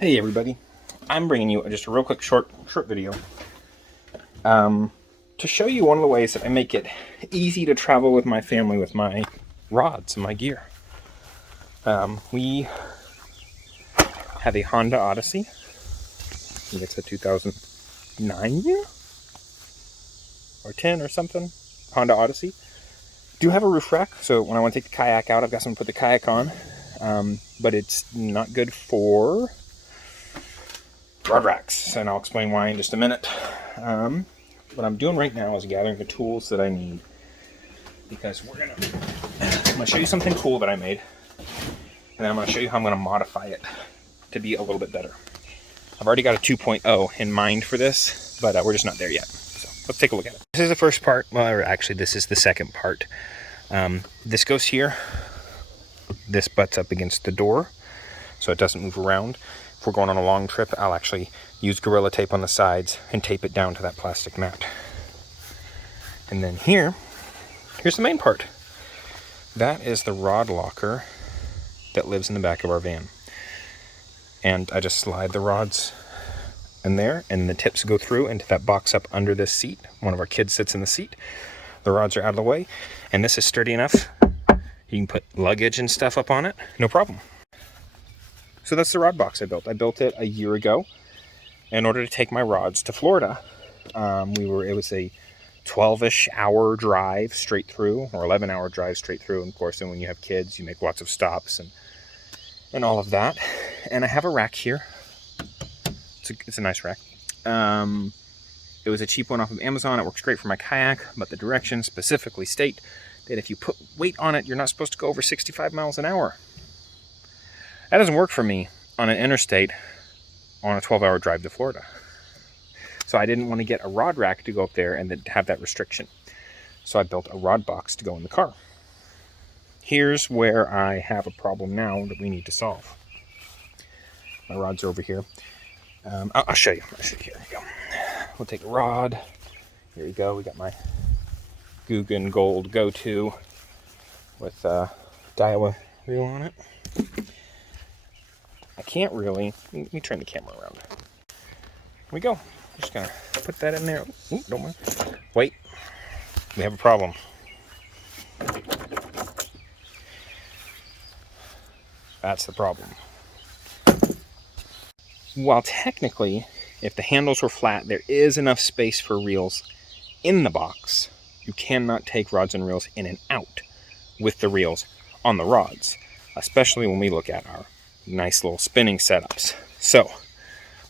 Hey everybody, I'm bringing you just a real quick short video to show you one of the ways that I make it easy to travel with my family with my rods and my gear. We have a Honda Odyssey. I think it's a 2009 or 10 or something. Honda Odyssey. Do have a roof rack, so when I want to take the kayak out, I've got something to put the kayak on. But it's not good for rod racks, and I'll explain why in just a minute. What I'm doing right now is gathering the tools that I need, because I'm gonna show you something cool that I made, and then I'm gonna show you how I'm gonna modify it to be a little bit better. I've already got a 2.0 in mind for this, but we're just not there yet. So let's take a look at it. This is the first part. Well, actually, this is the second part. This goes here. This butts up against the door, so it doesn't move around. If we're going on a long trip, I'll actually use Gorilla Tape on the sides and tape it down to that plastic mat. And then here's the main part. That is the rod locker that lives in the back of our van. And I just slide the rods in there, and the tips go through into that box up under this seat. One of our kids sits in the seat. The rods are out of the way, and this is sturdy enough. You can put luggage and stuff up on it, no problem. So that's the rod box I built. I built it a year ago in order to take my rods to Florida. It was a 12-ish hour drive straight through, or 11-hour drive straight through. And of course, then when you have kids, you make lots of stops and all of that. And I have a rack here. It's a nice rack. It was a cheap one off of Amazon. It works great for my kayak, but the directions specifically state that if you put weight on it, you're not supposed to go over 65 miles an hour. That doesn't work for me on an interstate on a 12-hour drive to Florida. So I didn't want to get a rod rack to go up there and then have that restriction. So I built a rod box to go in the car. Here's where I have a problem now that we need to solve. My rods are over here. I'll show you. Here we go. We'll take a rod. Here we go. We got my Guggen Gold Go-To with Daiwa reel on it. I can't really. Let me turn the camera around. Here we go. I'm just gonna put that in there. Ooh, don't mind. Wait. We have a problem. That's the problem. While technically, if the handles were flat, there is enough space for reels in the box. You cannot take rods and reels in and out with the reels on the rods, especially when we look at our nice little spinning setups. So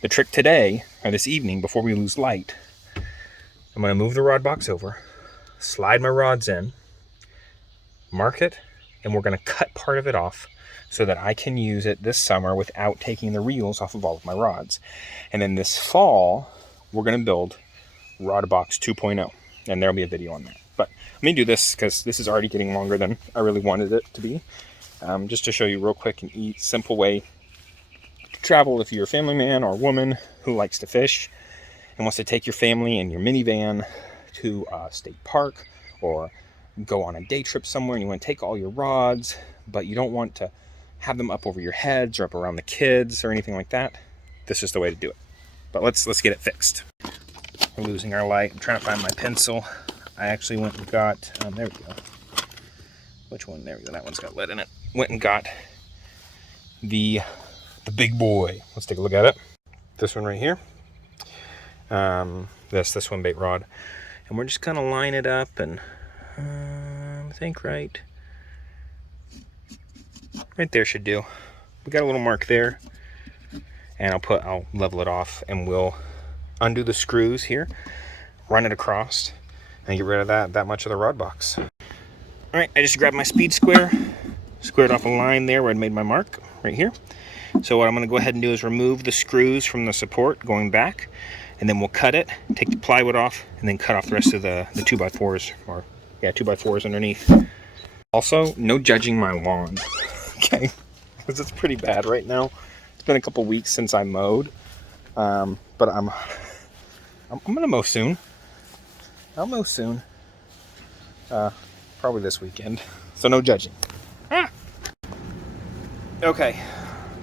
the trick today, or this evening, before we lose light, I'm going to move the rod box over, slide my rods in, mark it, and we're going to cut part of it off so that I can use it this summer without taking the reels off of all of my rods. And then this fall, we're going to build Rod Box 2.0, and there'll be a video on that. But let me do this because this is already getting longer than I really wanted it to be. Just to show you real quick and simple way to travel if you're a family man or woman who likes to fish and wants to take your family and your minivan to a state park or go on a day trip somewhere, and you want to take all your rods, but you don't want to have them up over your heads or up around the kids or anything like that. This is the way to do it. But let's get it fixed. We're losing our light. I'm trying to find my pencil. I actually went and got, there we go. Which one? There we go. That one's got lead in it. Went and got the big boy. Let's take a look at it. This one right here. This swim bait rod. And we're just gonna line it up and I think right there should do. We got a little mark there, and I'll level it off, and we'll undo the screws here, run it across, and get rid of that much of the rod box. All right, I just grabbed my speed square, squared off a line there where I made my mark right here. So what I'm going to go ahead and do is remove the screws from the support going back, and then we'll cut it, take the plywood off, and then cut off the rest of the 2x4s, or yeah, 2x4s underneath. Also, no judging my lawn, okay? Because it's pretty bad right now. It's been a couple weeks since I mowed, but I'm gonna mow soon. I'll mow soon. Probably this weekend. So no judging. Okay.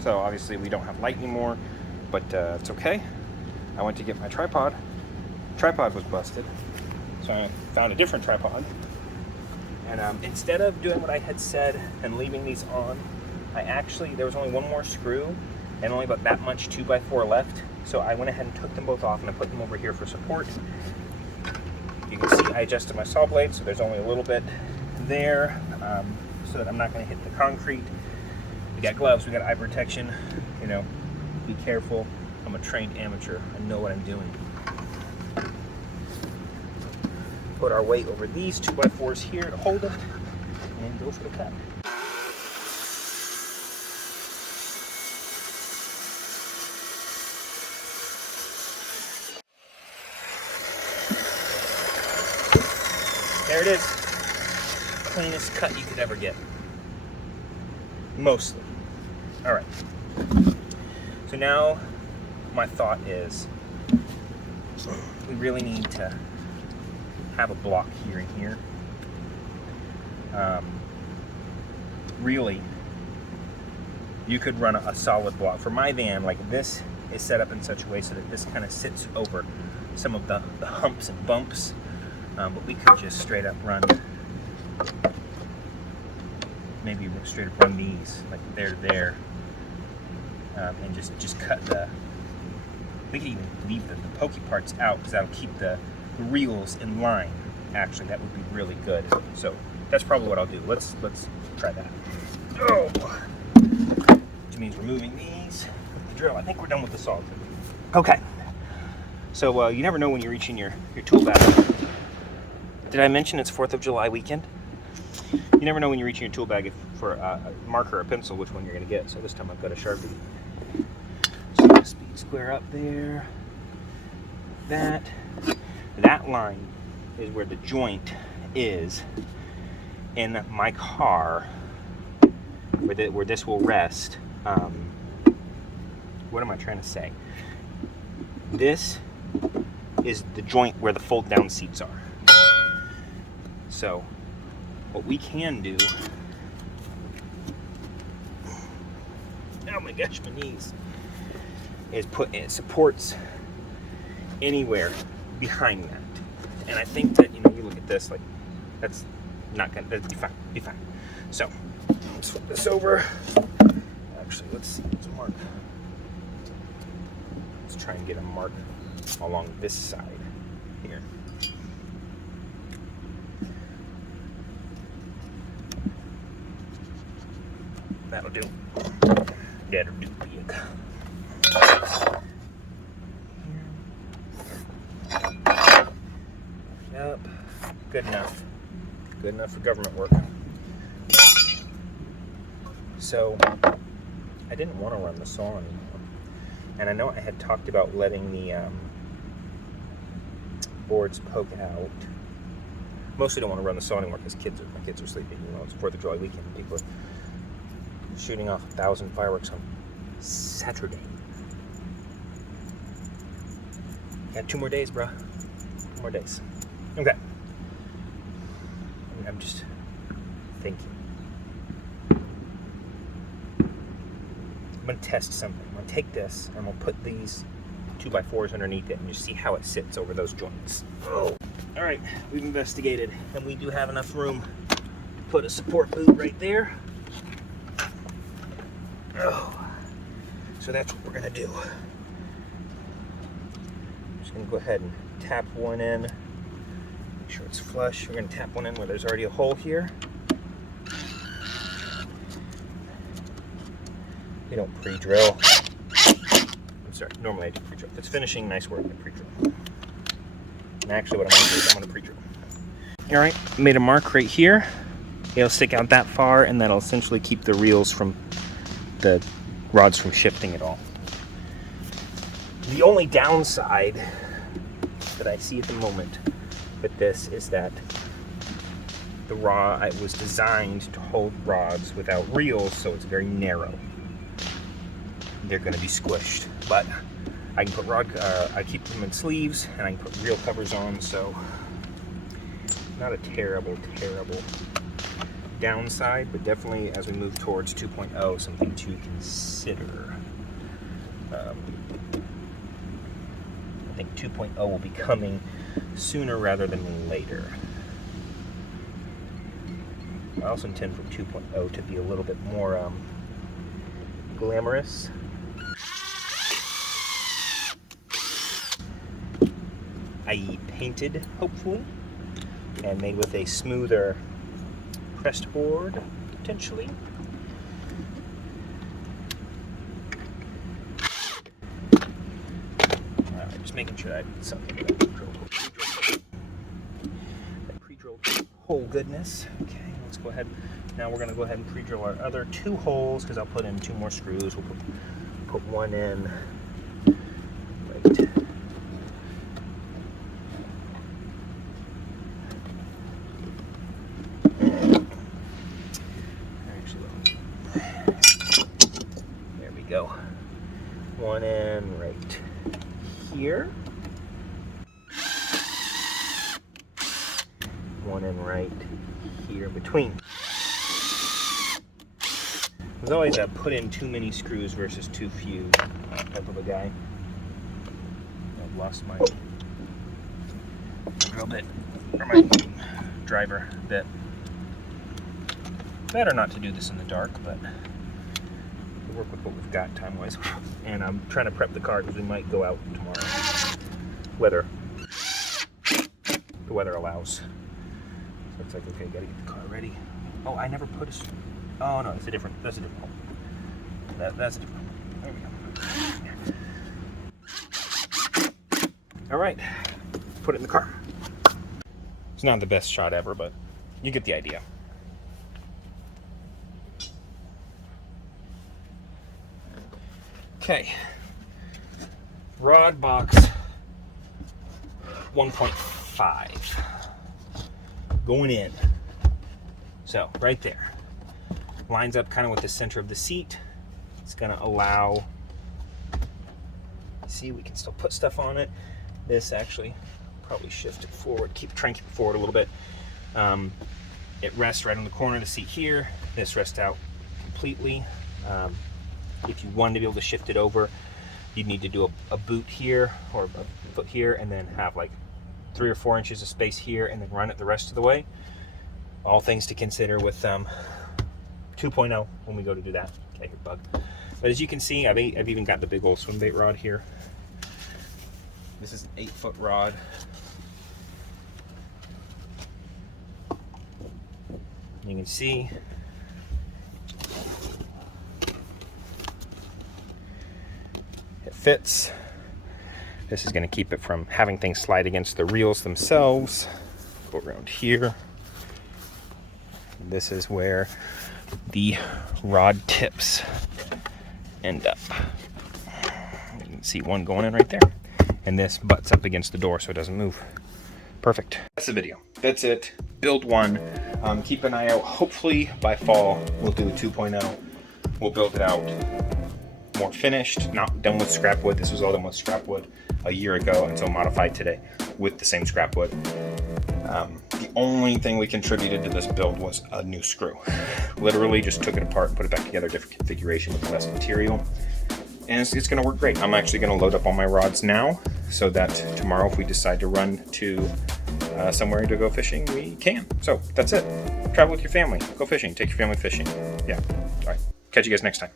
So obviously we don't have light anymore. but it's okay. I went to get my tripod. Tripod was busted, so I found a different tripod. And instead of doing what I had said and leaving these on, there was only one more screw and only about that much 2x4 left. So I went ahead and took them both off and I put them over here for support. You can see I adjusted my saw blade, so there's only a little bit there, so that I'm not going to hit the concrete. We got gloves, we got eye protection, you know, be careful. I'm a trained amateur, I know what I'm doing. Put our weight over these 2x4s here to hold it, and go for the cut. There it is. Cleanest cut you could ever get. Mostly. All right. So now my thought is we really need to have a block here and here. Really, you could run a solid block. For my van, like this is set up in such a way so that this kind of sits over some of the humps and bumps. But we could just straight up run, maybe straight up run these, like there to there, and just cut we could even leave the pokey parts out, because that'll keep the reels in line. Actually, that would be really good. So that's probably what I'll do. Let's try that. Oh, which means removing these with the drill. I think we're done with the saw. Okay. So you never know when you're reaching your tool bag. Did I mention it's 4th of July weekend? You never know when you're reaching your tool bag for a marker or a pencil which one you're going to get. So this time I've got a Sharpie. So the speed square up there. That line is where the joint is in my car, where this will rest. What am I trying to say? This is the joint where the fold down seats are. So what we can do, oh my gosh, my knees, is put it supports anywhere behind that. And I think that, you look at this, like, that's not gonna, that'd be fine. So let's flip this over. Actually, let's mark. Let's try and get a mark along this side here. That'll do. That'll do, big. Yep. Good enough. Good enough for government work. So, I didn't want to run the saw anymore. And I know I had talked about letting the boards poke out. Mostly don't want to run the saw anymore because my kids are sleeping. It's 4th of July weekend and people are shooting off 1,000 fireworks on Saturday. Got 2 more days, bro. 2 more days. Okay. I'm just thinking. I'm going to test something. I'm going to take this and we'll put these 2x4s underneath it and just see how it sits over those joints. Oh. All right, we've investigated and we do have enough room to put a support boot right there. Oh, so that's what we're gonna do. I'm just gonna go ahead and tap one in, make sure it's flush. We're gonna tap one in where there's already a hole here. We don't pre-drill. I'm sorry, normally I do pre-drill. If it's finishing nice work, I pre-drill. And actually what I'm gonna do is I'm gonna pre-drill. All right, made a mark right here. It'll stick out that far and that'll essentially keep the reels from the rods from shifting at all. The only downside that I see at the moment with this is that the rod, it was designed to hold rods without reels, so it's very narrow. They're going to be squished, but I can put I keep them in sleeves and I can put reel covers on, so not a terrible downside, but definitely as we move towards 2.0, something to consider. I think 2.0 will be coming sooner rather than later. I also intend for 2.0 to be a little bit more glamorous. I.e. painted, hopefully, and made with a smoother pressed board, potentially. Alright, just making sure I did something with that pre-drilled hole goodness. Okay, let's go ahead. Now we're going to go ahead and pre-drill our other 2 holes, because I'll put in 2 more screws. We'll put one in right. There we go. One in right here. One in right here between. There's always a put in too many screws versus too few type of a guy. I've lost my drill bit, or my driver bit. Better not to do this in the dark, but we'll work with what we've got time-wise. And I'm trying to prep the car because we might go out tomorrow. The weather allows. Looks like, okay, gotta get the car ready. Oh, I never put a... Oh no, that's a different hole. That's a different hole. There we go. All right, put it in the car. It's not the best shot ever, but you get the idea. Okay, rod box 1.5 going in. So right there, lines up kind of with the center of the seat. It's going to allow, see, we can still put stuff on it. This actually probably shift it forward, try and keep it forward a little bit. It rests right on the corner of the seat here. This rests out completely. If you wanted to be able to shift it over, you'd need to do a boot here or a foot here, and then have like 3 or 4 inches of space here, and then run it the rest of the way. All things to consider with 2.0 when we go to do that. Okay, here, bug. But as you can see, I've even got the big old swim bait rod here. This is an 8-foot rod. You can see it fits. This is going to keep it from having things slide against the reels themselves. Go around here. This is where the rod tips end up. You can see one going in right there. And this butts up against the door so it doesn't move. Perfect. That's the video. That's it. Build one. Keep an eye out. Hopefully by fall we'll do a 2.0. We'll build it out more finished, not done with scrap wood. This was all done with scrap wood a year ago, and so modified today with the same scrap wood. The only thing we contributed to this build was a new screw. Literally just took it apart and put it back together, different configuration with less material. And it's going to work great. I'm actually going to load up all my rods now so that tomorrow if we decide to run to somewhere to go fishing, we can. So that's it. Travel with your family. Go fishing. Take your family fishing. Yeah. All right. Catch you guys next time.